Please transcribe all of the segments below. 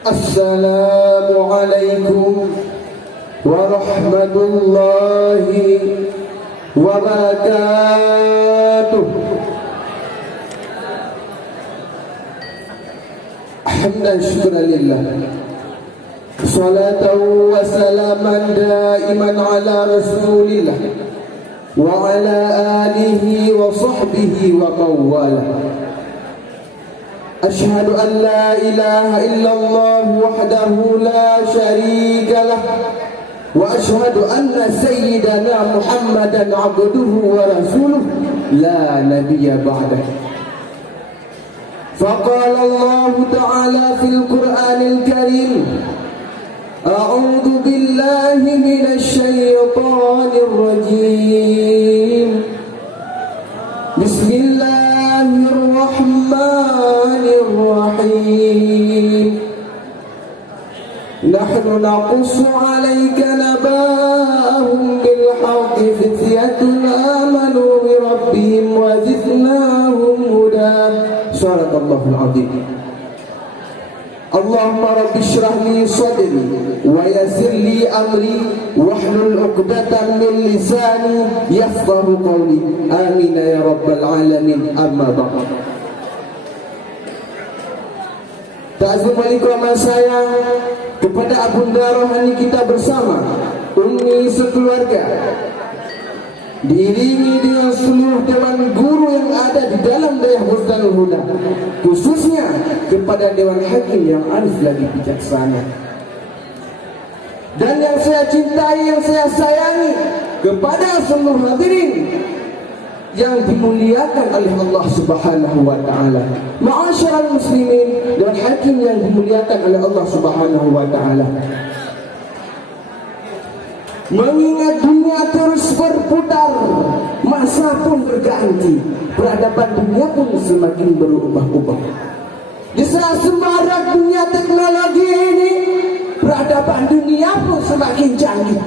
Assalamualaikum warahmatullahi wabarakatuh. Hamdan syukran lillah, salatan wa salaman daiman ala rasulillah wa ala alihi wa sahbihi wa mawalah. Ashhadu an la ilaha illallah wahdahu la syarika lah wa ashhadu anna sayyidana Muhammadan abduhu wa rasuluh la nabiyya ba'dah. Faqala Allah ta'ala fil Qur'anil Karim, a'udzu billahi minasy syaithanir rajim. Bismillahirrahmanirrahim. Nahnu naqussu 'alaika naba'ahum bil haqqi fityatun amanu bi rabbihim wa zidnahum huda. Shadaqallahul 'azim. Allahumma rabbi shrah li sadri wa yassir li amri wahlul 'uqdatam min lisani yafqahu qawli. Amin ya rabbal alamin. Amma ba'd. Ta'zim walikumah sayang kepada abunda rohani kita bersama, Umi sekeluarga, diiringi dengan seluruh dewan guru yang ada di dalam daerah Bustani Huda, khususnya kepada Dewan Hakim yang arif lagi bijaksana, dan yang saya cintai, yang saya sayangi, kepada seluruh hadirin yang dimuliakan oleh Allah Subhanahu wa taala. Ma'asyiral muslimin, Dewan Hakim yang dimuliakan oleh Allah Subhanahu wa taala. Mengingat dunia terus berputar, masa pun berganti, peradaban dunia pun semakin berubah-ubah. Di saat semarak dunia teknologi ini, peradaban dunia pun semakin canggih.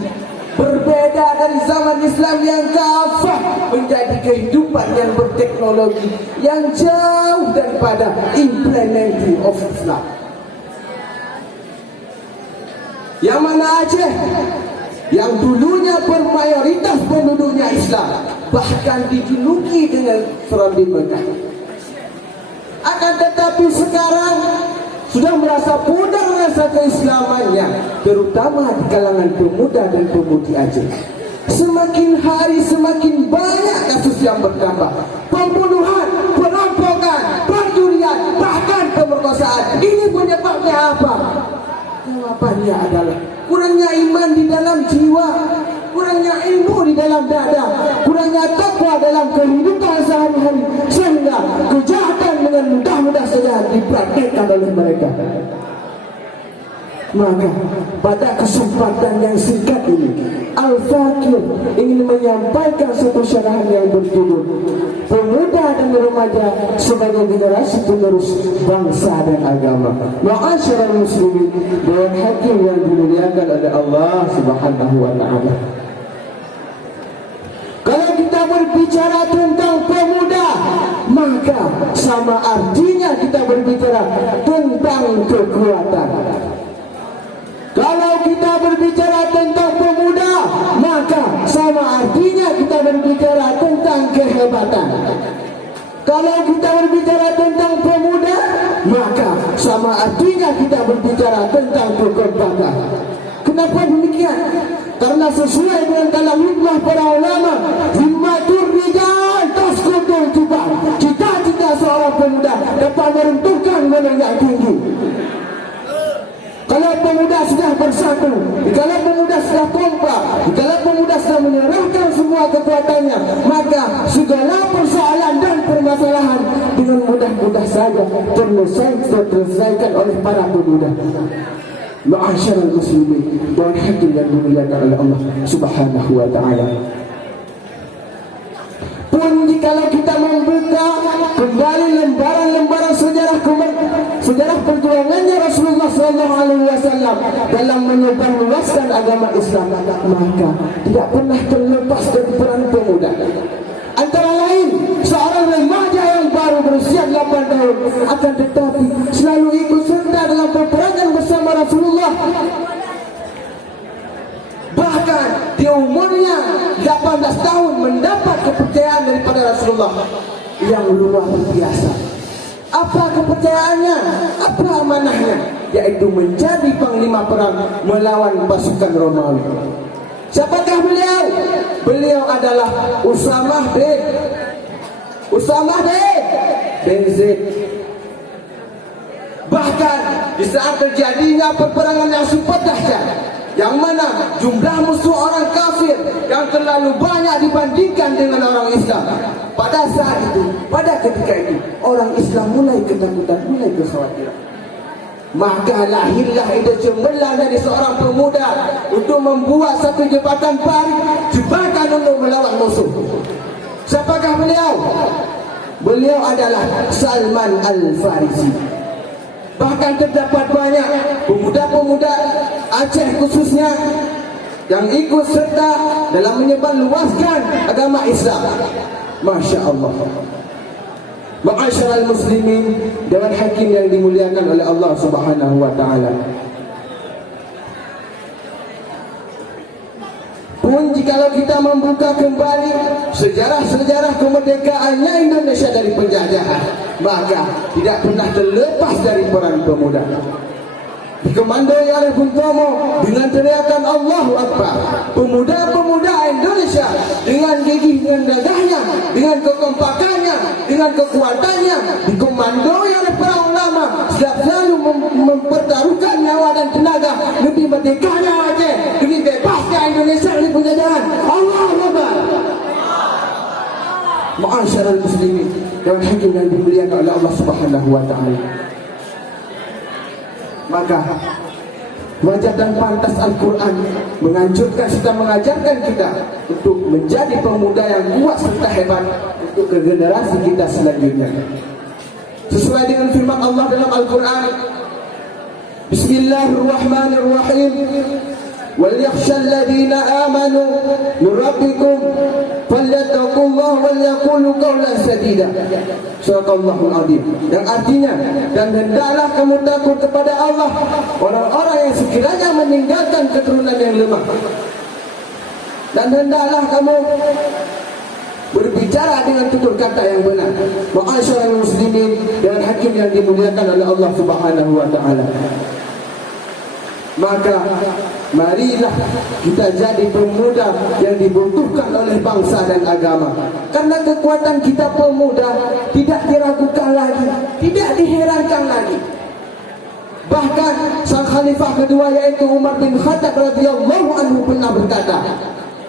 Berbeda dari zaman Islam yang kafah, menjadi kehidupan yang berteknologi, yang jauh daripada implementing of Islam. Yang mana Aceh yang dulunya bermayoritas penduduknya Islam, bahkan dijuluki dengan Serambi Mekah, akan tetapi sekarang sudah merasa pudar rasa keislamannya, terutama di kalangan pemuda dan pemudi Aceh. Semakin hari semakin banyak kasus yang bertambah, pembunuhan, perampokan, pencurian, bahkan pemerkosaan. Ini penyebabnya apa? Jawabannya adalah kurangnya iman di dalam jiwa, kurangnya ilmu di dalam dada, kurangnya takwa dalam kehidupan sehari-hari, sehingga kejahatan dengan mudah-mudah saja dipraktikkan oleh mereka. Maka pada kesempatan yang singkat ini, Al-Fakir ingin menyampaikan satu syarahan yang berjudul Pemuda dan Remaja sebagai generasi penerus bangsa dan agama. Ma'asyiral muslimin, Dewan Hakim yang dimuliakan oleh Allah Subhanahu wa taala. Kalau kita berbicara tentang pemuda, maka sama artinya kita berbicara tentang kekuatan. Kalau kita berbicara tentang pemuda, maka sama artinya kita berbicara tentang kehebatan. Kalau kita berbicara tentang pemuda, maka sama artinya kita berbicara tentang kekompakan. Kenapa demikian? Karena sesuai dengan dalam hikmah para ulama, himmatur rijal tasqutul jibal. Cita-cita seorang pemuda dapat meruntuhkan gunung yang tinggi. Kalau pemuda sudah bersatu, kalau pemuda sudah kompak, kalau pemuda sudah menyerahkan semua kekuatannya, maka segala persoalan dan permasalahan dengan mudah-mudah saja terselesaikan oleh para pemuda. Ma'asyiral muslimin, Dewan Hakim yang dimuliakan oleh Allah Subhanahu wa taala. Pun jikalau kita membuka kembali lembaran-lembaran sejarah perjuangannya Rasulullah SAW dalam menyebarluaskan agama Islam, maka tidak pernah terlepas dari peran pemuda. Antara lain, seorang remaja yang baru berusia 8 tahun akan tetapi selalu ikut serta dalam peperangan besar Bahkan di umurnya 18 tahun mendapat kepercayaan daripada Rasulullah yang luar biasa. Apa kepercayaannya? Apa amanahnya? Yaitu menjadi panglima perang melawan pasukan Romawi. Siapakah beliau? Beliau adalah Usamah bin Zaid. Bahkan di saat terjadinya peperangan yang super dahsyat, yang mana jumlah musuh orang kafir yang terlalu banyak dibandingkan dengan orang Islam, pada saat itu, pada ketika itu, orang Islam mulai ketakutan, mulai kekhawatiran. Maka lahirlah ide cemerlang dari seorang pemuda untuk membuat satu jebakan baru, jebakan untuk melawan musuh. Siapakah beliau? Beliau adalah Salman Al-Farisi. Bahkan terdapat banyak pemuda-pemuda Aceh khususnya yang ikut serta dalam menyebarluaskan agama Islam. Masya Allah. Ma'asyiral muslimin, Dewan Hakim yang dimuliakan oleh Allah Subhanahu wa taala. Pun jikalau kita membuka kembali sejarah-sejarah kemerdekaannya Indonesia dari penjajahan, maka tidak pernah terlepas dari peran pemuda. Dikomandoi oleh Bung Tomo dengan teriakan Allahu Akbar, pemuda-pemuda Indonesia dengan gigih, dengan gagahnya, dengan kekompakannya, dengan kekuatannya, dikomandoi oleh para ulama, selalu mempertaruhkan nyawa dan tenaga demi merdekanya Aceh, demi bebasnya Indonesia dari penjajahan. Allahu Akbar. Ma'asyiral muslimin, Dewan Hakim yang dimuliakan oleh Allah Subhanahu wa taala. Maka wajib dan pantas Al-Quran menganjurkan serta mengajarkan kita untuk menjadi pemuda yang kuat serta hebat untuk ke generasi kita selanjutnya. Sesuai dengan firman Allah dalam Al-Quran, Bismillahirrahmanirrahim. وَلْيَخْشَى الَّذِينَ آمَنُوا مِنْ رَبِّكُمْ فَلْيَتَّقُوا اللَّهَ وَلْيَقُولُوا قَوْلًا سَدِيدًا. Surahul Azim. Yang artinya, dan hendaklah kamu takut kepada Allah, orang-orang yang sekiranya meninggalkan keturunan yang lemah. Dan hendaklah kamu berbicara dengan tutur kata yang benar. Ma'asyiral muslimin dan hakim yang dimuliakan oleh Allah Subhanahu wa taala. Maka marilah kita jadi pemuda yang dibutuhkan oleh bangsa dan agama. Karena kekuatan kita pemuda tidak diragukan lagi, tidak diherankan lagi. Bahkan sang khalifah kedua yaitu Umar bin Khattab radhiyallahu anhu pernah berkata,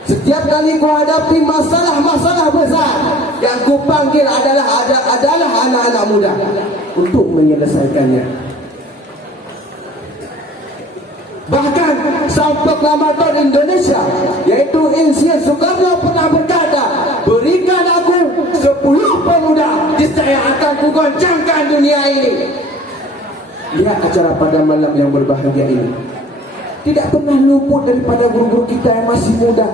setiap kali ku hadapi masalah-masalah besar, yang ku panggil adalah anak-anak muda untuk menyelesaikannya. Bahkan sang proklamator Indonesia yaitu Insinyur Soekarno pernah berkata, berikan aku 10 pemuda, niscaya akan kugoncangkan dunia ini. Lihat acara pada malam yang berbahagia ini. Tidak pernah luput daripada guru-guru kita yang masih muda,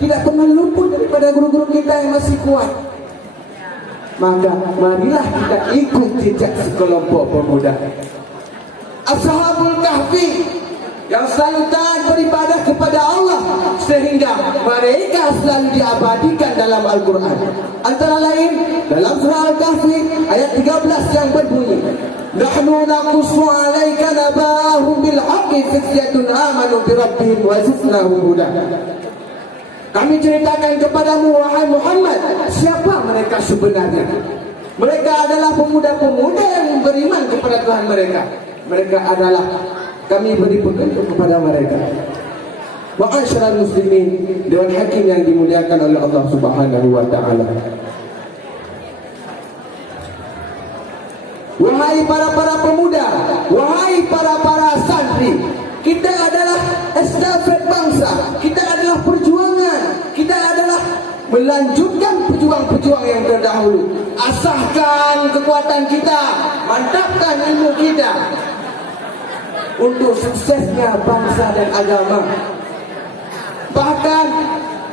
tidak pernah luput daripada guru-guru kita yang masih kuat. Maka marilah kita ikut jejak sekelompok pemuda Ashabul Kahfi yang selalu taat beribadah kepada Allah, sehingga mereka selalu diabadikan dalam Al-Quran. Antara lain dalam surah Al-Kahfi ayat 13 yang berbunyi, Nahnu naqussu 'alaika naba'ahum bil haqqi fityatun amanu bi rabbihim wa zidnahum huda. Kami ceritakan kepadamu wahai Muhammad, siapa mereka sebenarnya. Mereka adalah pemuda-pemuda yang beriman kepada Tuhan mereka. Mereka adalah, kami beri petunjuk kepada mereka. Ma'asyiral muslimin, Dewan Hakim yang dimuliakan oleh Allah Subhanahu wa taala. Wahai para pemuda, wahai para santri, kita adalah estafet bangsa, kita adalah perjuangan, kita adalah melanjutkan pejuang-pejuang yang terdahulu. Asahkan kekuatan kita, mantapkan ilmu kita untuk suksesnya bangsa dan agama. Bahkan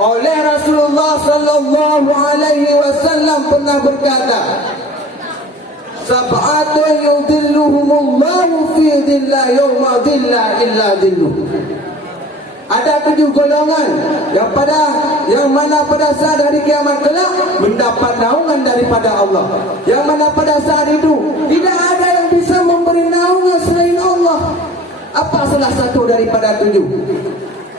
oleh Rasulullah sallallahu alaihi wasallam pernah berkata, sab'atun yudhilluhumullahu fi dhillah yawma dhilla illa dhilluh. Ada 7 golongan yang mana pada saat hari kiamat kelak mendapat naungan daripada Allah. Yang mana pada saat itu tidak ada yang bisa memberi naungan selain Allah. Apa salah satu daripada 7?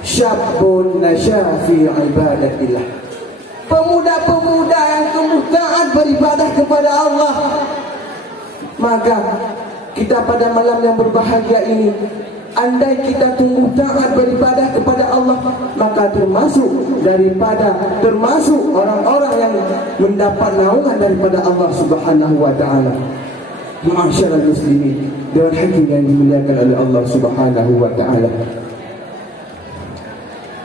Syabun nasya fi ibadatillah. Pemuda-pemuda yang tumbuh taat beribadah kepada Allah. Maka kita pada malam yang berbahagia ini, andai kita tumbuh taat beribadah kepada Allah, maka termasuk orang-orang yang mendapat naungan daripada Allah Subhanahu wa taala. Ma'asyiral muslimin, dewan hakim yang dimuliakan oleh Allah Subhanahu wa taala.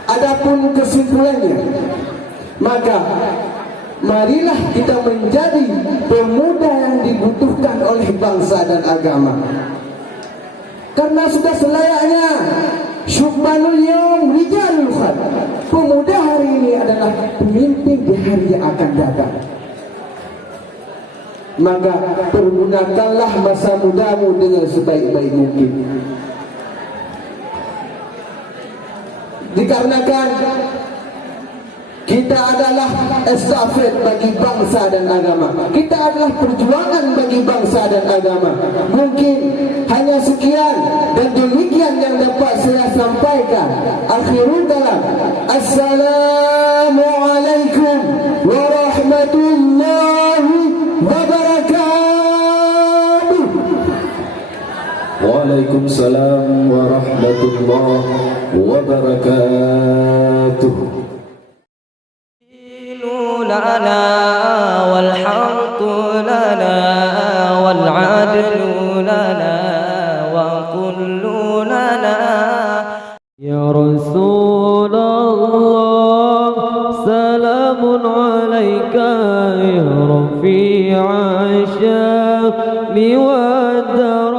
Adapun kesimpulannya, maka marilah kita menjadi pemuda yang dibutuhkan oleh bangsa dan agama. Karena sudah selayaknya syubbanul yaum rijalul khad. Pemuda hari ini adalah pemimpin di hari yang akan datang. Maka pergunakanlah masa mudamu dengan sebaik-baik mungkin. Dikarenakan kita adalah estafet bagi bangsa dan agama. Kita adalah perjuangan bagi bangsa dan agama. Mungkin hanya sekian dan demikian yang dapat saya sampaikan. Akhirul kalam. Assalamualaikum warahmatullahi wabarakatuh. Waalaikumsalam warahmatullahi wabarakatuh. لنا والحق لنا والعدل لنا وكل لنا يا رسول الله سلام عليك يا رفيع الشام والدرجات